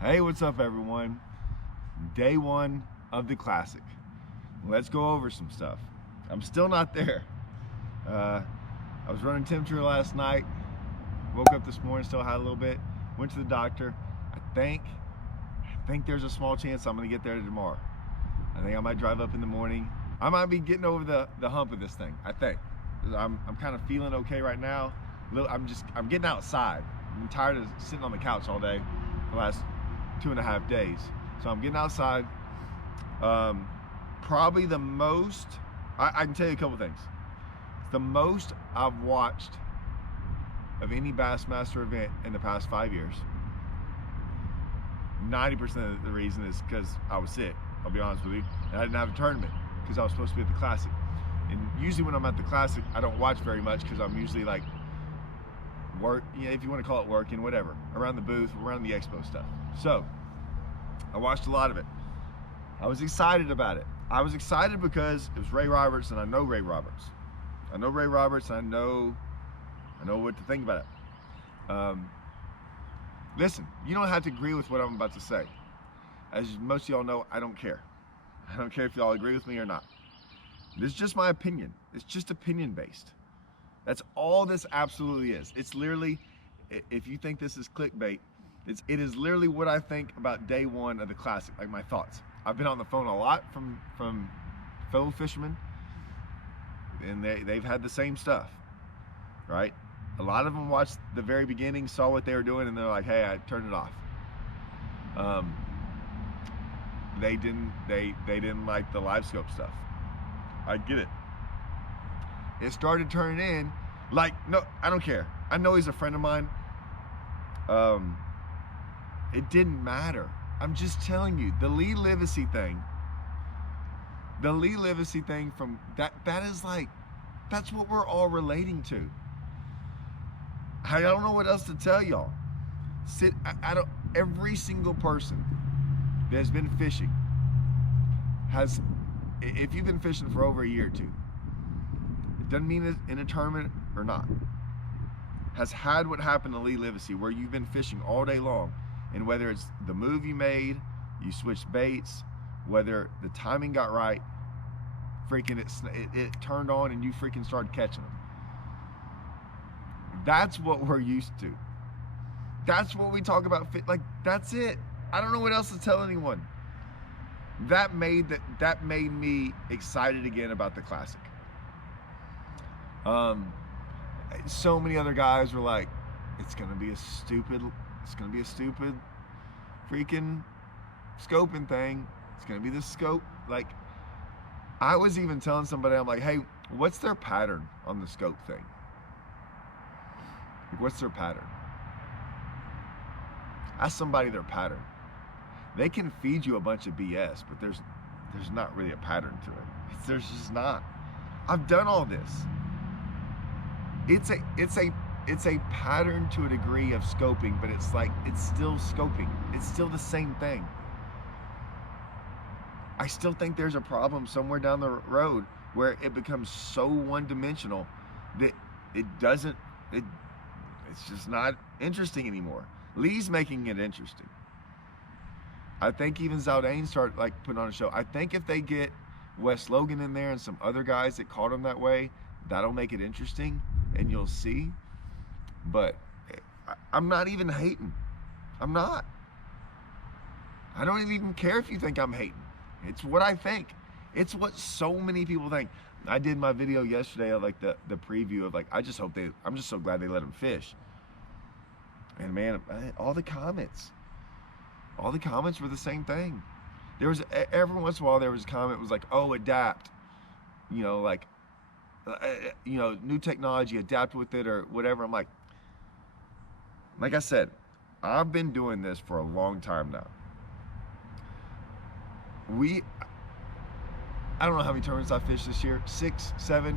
Hey, what's up everyone? Day one of the Classic. Let's go over some stuff. I'm still not there. I was running temperature last night, woke up this morning, still had a little bit, went to the doctor. I think there's a small chance I'm gonna get there tomorrow. I think I might drive up in the morning. I might be getting over the hump of this thing, I think. I'm kind of feeling okay right now. I'm getting outside. I'm tired of sitting on the couch all day the last 2.5 days. So I'm getting outside. Probably the most, I can tell you a couple things. The most I've watched of any Bassmaster event in the past 5 years. 90% of the reason is because I was sick, I'll be honest with you. And I didn't have a tournament because I was supposed to be at the Classic. And usually when I'm at the Classic, I don't watch very much because I'm usually like work, if you want to call it working, whatever, around the booth, around the expo stuff. So I watched a lot of it. I was excited about it. I was excited because it was Ray Roberts, and I know Ray Roberts. I know Ray Roberts, and I know what to think about it. Listen, you don't have to agree with what I'm about to say. As most of y'all know, I don't care. I don't care if y'all agree with me or not. This is just my opinion. It's just opinion based. That's all this absolutely is. It's literally, if you think this is clickbait, it is literally what I think about day one of the Classic, like my thoughts. I've been on the phone a lot from fellow fishermen, and they've had the same stuff, right? A lot of them watched the very beginning, saw what they were doing, and they're like, hey, I turned it off. They didn't like the LiveScope stuff. I get it. It started turning in, like, no, I don't care. I know he's a friend of mine. It didn't matter. I'm just telling you, the Lee Livesey thing from that is like, that's what we're all relating to. I don't know what else to tell y'all. Every single person that has been fishing has, if you've been fishing for over a year or two, it doesn't mean it's in a tournament or not, has had what happened to Lee Livesey, where you've been fishing all day long, and whether it's the move you made, you switched baits, whether the timing got right, freaking it turned on and you freaking started catching them. That's what we're used to. That's what we talk about. Like, that's it. I don't know what else to tell anyone. That made me excited again about the Classic. So many other guys were like, it's gonna be a stupid freaking scoping thing. It's gonna be the scope. Like, I was even telling somebody, I'm like, hey, what's their pattern on the scope thing? Like, what's their pattern? Ask somebody their pattern. They can feed you a bunch of BS, but there's not really a pattern to it. There's just not. I've done all this. It's a pattern to a degree of scoping, but it's still scoping. It's still the same thing. I still think there's a problem somewhere down the road where it becomes so one-dimensional that it's just not interesting anymore. Lee's making it interesting. I think even Zaldane started putting on a show. I think if they get Wes Logan in there and some other guys that caught him that way, that'll make it interesting, and you'll see. But I'm not even hating. I'm not. I don't even care if you think I'm hating. It's what I think. It's what so many people think. I did my video yesterday of the preview of I'm just so glad they let him fish. And man, all the comments were the same thing. There was, every once in a while there was a comment was like, oh, adapt. New technology, adapt with it or whatever. I'm like I said, I've been doing this for a long time now. I don't know how many tournaments I fished this year, 6, 7.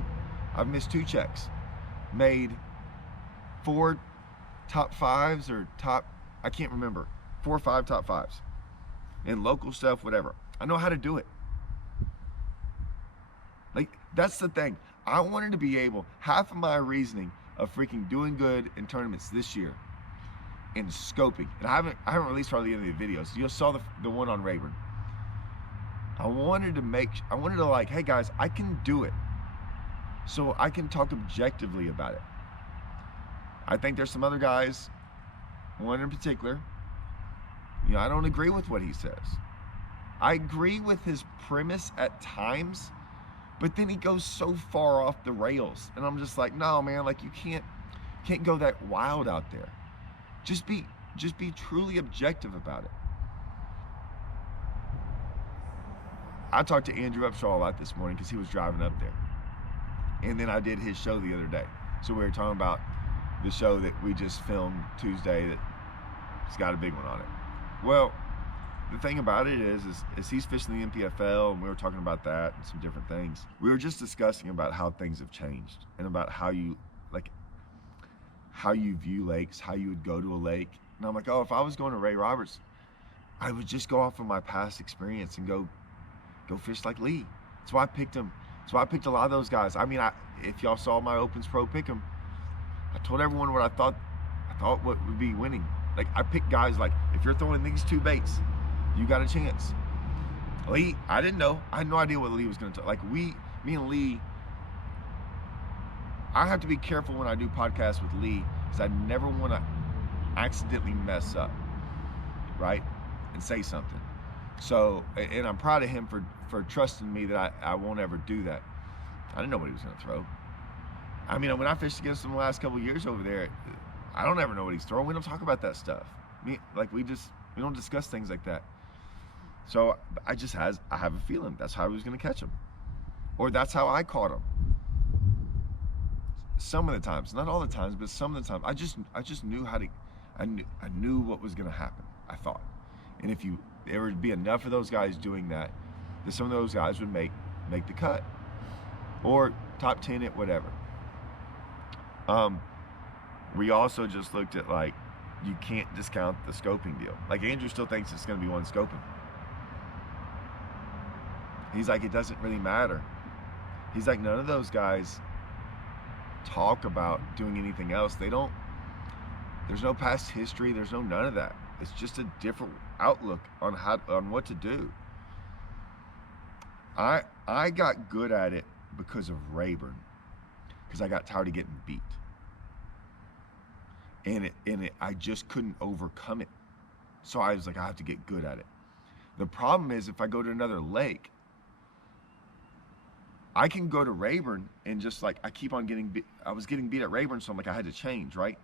I've missed 2 checks. Made 4 top 5s or I can't remember, 4 or 5 top 5s. In local stuff, whatever. I know how to do it. That's the thing. I wanted to be able, half of my reasoning of freaking doing good in tournaments this year in scoping, and I haven't released hardly any of the videos. You saw the one on Rayburn. I wanted to like, hey guys, I can do it, so I can talk objectively about it. I think there's some other guys, one in particular, you know, I don't agree with what he says. I agree with his premise at times, but then he goes so far off the rails, and I'm just like, no man, like you can't go that wild out there. Just be truly objective about it. I talked to Andrew Upshaw a lot this morning because he was driving up there. And then I did his show the other day. So we were talking about the show that we just filmed Tuesday that's got a big one on it. Well, the thing about it is he's fishing the NPFL, and we were talking about that and some different things. We were just discussing about how things have changed and about how you view lakes, how you would go to a lake. And I'm like, oh, if I was going to Ray Roberts, I would just go off of my past experience and go fish like Lee. That's why I picked him. That's why I picked a lot of those guys. I mean, if y'all saw my Opens Pro pick 'em, I told everyone what I thought what would be winning. Like, I picked guys like, if you're throwing these two baits, you got a chance. Lee, I didn't know. I had no idea what Lee was going to like. Me and Lee, I have to be careful when I do podcasts with Lee because I never want to accidentally mess up, right? And say something. So, and I'm proud of him for trusting me that I won't ever do that. I didn't know what he was going to throw. I mean, when I fished against him the last couple of years over there, I don't ever know what he's throwing. We don't talk about that stuff. We don't discuss things like that. So I have a feeling that's how he was going to catch him, or that's how I caught him. Some of the times, not all the times, but some of the time, I just knew how to. I knew what was going to happen. I thought, and if there would be enough of those guys doing that some of those guys would make the cut, or top 10 at whatever. We also just looked at, like, you can't discount the scoping deal. Like, Andrew still thinks it's going to be one scoping. He's like, it doesn't really matter. He's like, none of those guys talk about doing anything else. There's no past history. There's none of that. It's just a different outlook on what to do. I got good at it because of Rayburn, because I got tired of getting beat. And I just couldn't overcome it. So I was like, I have to get good at it. The problem is, if I go to another lake, I can go to Rayburn and just, like, I keep on getting beat. I was getting beat at Rayburn, so I'm like, I had to change, right?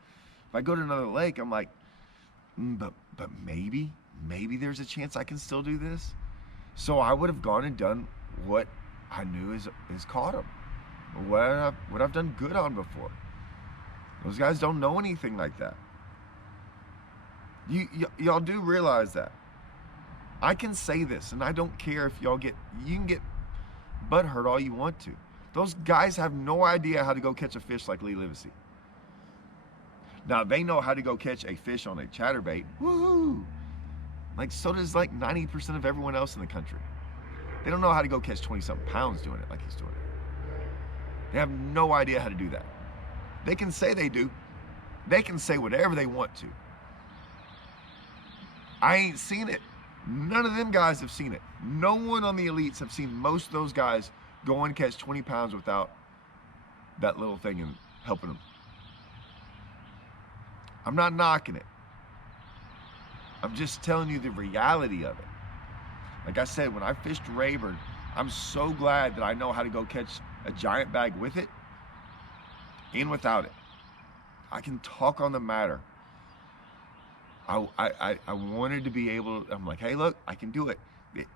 If I go to another lake, I'm like, but maybe there's a chance I can still do this. So I would have gone and done what I knew is caught them, what I've done good on before. Those guys don't know anything like that. Y'all do realize that. I can say this, and I don't care if you can get butthurt all you want to. Those guys have no idea how to go catch a fish like Lee Livesey. Now, they know how to go catch a fish on a chatterbait. Woohoo! Like, so does like 90% of everyone else in the country. They don't know how to go catch 20-something pounds doing it like he's doing it. They have no idea how to do that. They can say they do. They can say whatever they want to. I ain't seen it. None of them guys have seen it. No one on the elites have seen most of those guys go and catch 20 pounds without that little thing and helping them. I'm not knocking it. I'm just telling you the reality of it. Like I said, when I fished Rayburn, I'm so glad that I know how to go catch a giant bag with it and without it. I can talk on the matter. I wanted to be able to, I'm like, hey, look, I can do it.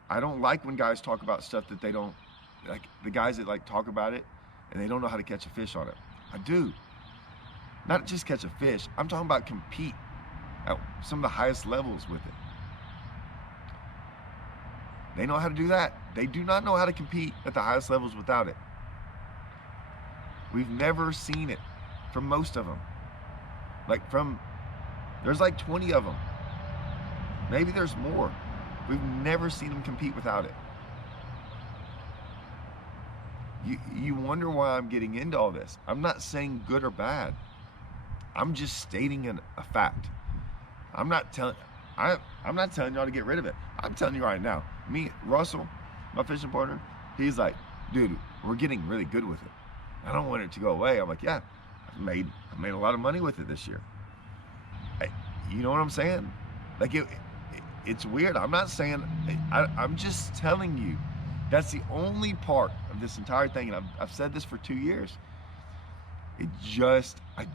I don't like when guys talk about stuff that they don't, like the guys that like talk about it and they don't know how to catch a fish on it. I do. Not just catch a fish, I'm talking about compete at some of the highest levels with it. They know how to do that. They do not know how to compete at the highest levels without it. We've never seen it from most of them. There's like 20 of them. Maybe there's more. We've never seen them compete without it. You wonder why I'm getting into all this. I'm not saying good or bad. I'm just stating a fact. I'm not telling y'all to get rid of it. I'm telling you right now. Me, Russell, my fishing partner, he's like, dude, we're getting really good with it. I don't want it to go away. I'm like, yeah, I've made a lot of money with it this year. You know what I'm saying? Like it's weird. I'm not saying. I'm just telling you. That's the only part of this entire thing, and I've said this for 2 years. I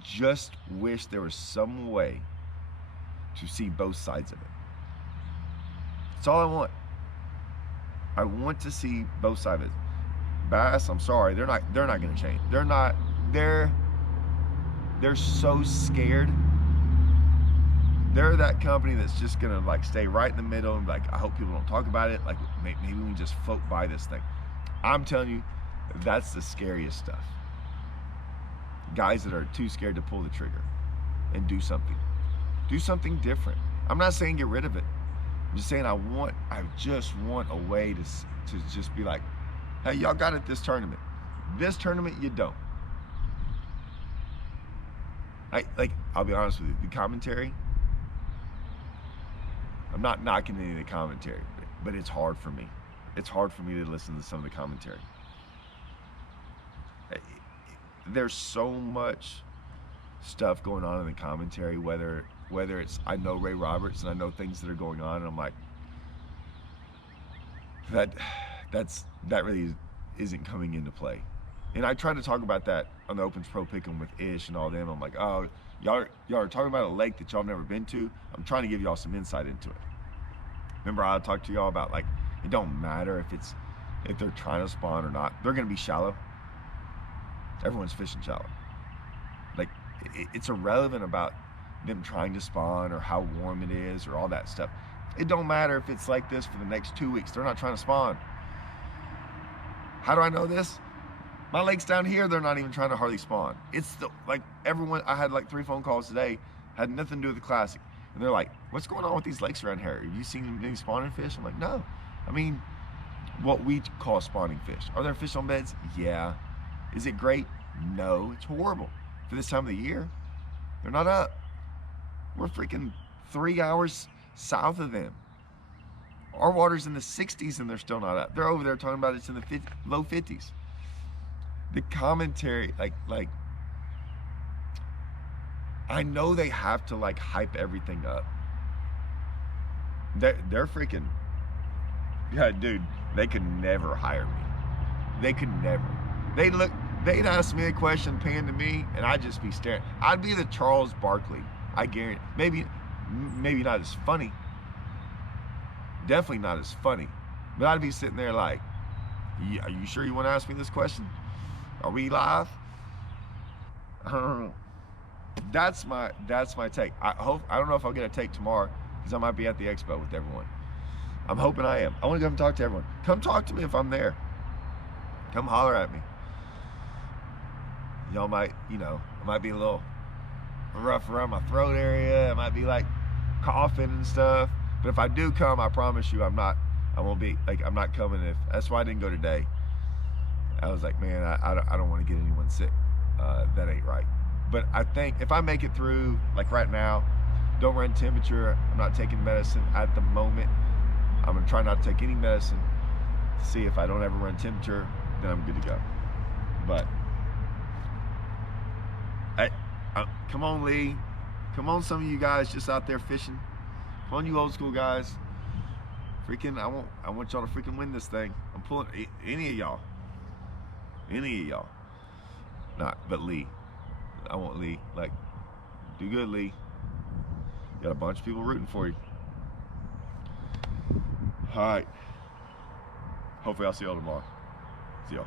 just wish there was some way to see both sides of it. That's all I want. I want to see both sides of it. Bass, I'm sorry, they're not going to change. They're so scared. They're that company that's just going to like stay right in the middle and like, I hope people don't talk about it. Like maybe we can just float by this thing. I'm telling you, that's the scariest stuff. Guys that are too scared to pull the trigger and do something. Do something different. I'm not saying get rid of it. I'm just saying I just want a way to just be like, hey, y'all got it this tournament. This tournament, you don't. I'll be honest with you, the commentary, I'm not knocking any of the commentary, but it's hard for me. It's hard for me to listen to some of the commentary. There's so much stuff going on in the commentary, whether it's, I know Ray Roberts and I know things that are going on, and I'm like, that really isn't coming into play. And I try to talk about that on the Opens Pro Pick'em with Ish and all them. I'm like, oh, y'all are talking about a lake that y'all have never been to. I'm trying to give y'all some insight into it. Remember I talked to y'all about, like, it don't matter if they're trying to spawn or not. They're gonna be shallow. Everyone's fishing shallow. Like, it's irrelevant about them trying to spawn or how warm it is or all that stuff. It don't matter if it's like this for the next 2 weeks. They're not trying to spawn. How do I know this? My lakes down here, they're not even trying to hardly spawn. It's like everyone, I had like 3 phone calls today, had nothing to do with the Classic. And they're like, what's going on with these lakes around here? Have you seen any spawning fish? I'm like, no. I mean, what we call spawning fish. Are there fish on beds? Yeah. Is it great? No, it's horrible. For this time of the year, they're not up. We're freaking 3 hours south of them. Our water's in the 60s and they're still not up. They're over there talking about it's in the low 50s. The commentary, like, I know they have to like hype everything up. They're freaking, yeah, dude, they could never hire me. They could never. They'd ask me a question pinned to me and I'd just be staring. I'd be the Charles Barkley. I guarantee, maybe not as funny. Definitely not as funny. But I'd be sitting there like, are you sure you want to ask me this question? Are we live? I don't know. That's my take. I don't know if I'll get a take tomorrow because I might be at the expo with everyone. I'm hoping I am. I want to go and talk to everyone. Come talk to me if I'm there. Come holler at me. Y'all might, I might be a little rough around my throat area. I might be like coughing and stuff. But if I do come, I promise you I'm not coming that's why I didn't go today. I was like, man, I don't want to get anyone sick. That ain't right. But I think if I make it through, like right now, don't run temperature, I'm not taking medicine at the moment. I'm gonna try not to take any medicine to see if I don't ever run temperature, then I'm good to go. But come on, Lee. Come on, some of you guys just out there fishing. Come on, you old school guys. Freaking, I want y'all to freaking win this thing. I'm pulling any of y'all. Any of y'all. Not, but Lee. I want Lee. Like, do good, Lee. Got a bunch of people rooting for you. All right. Hopefully I'll see y'all tomorrow. See y'all.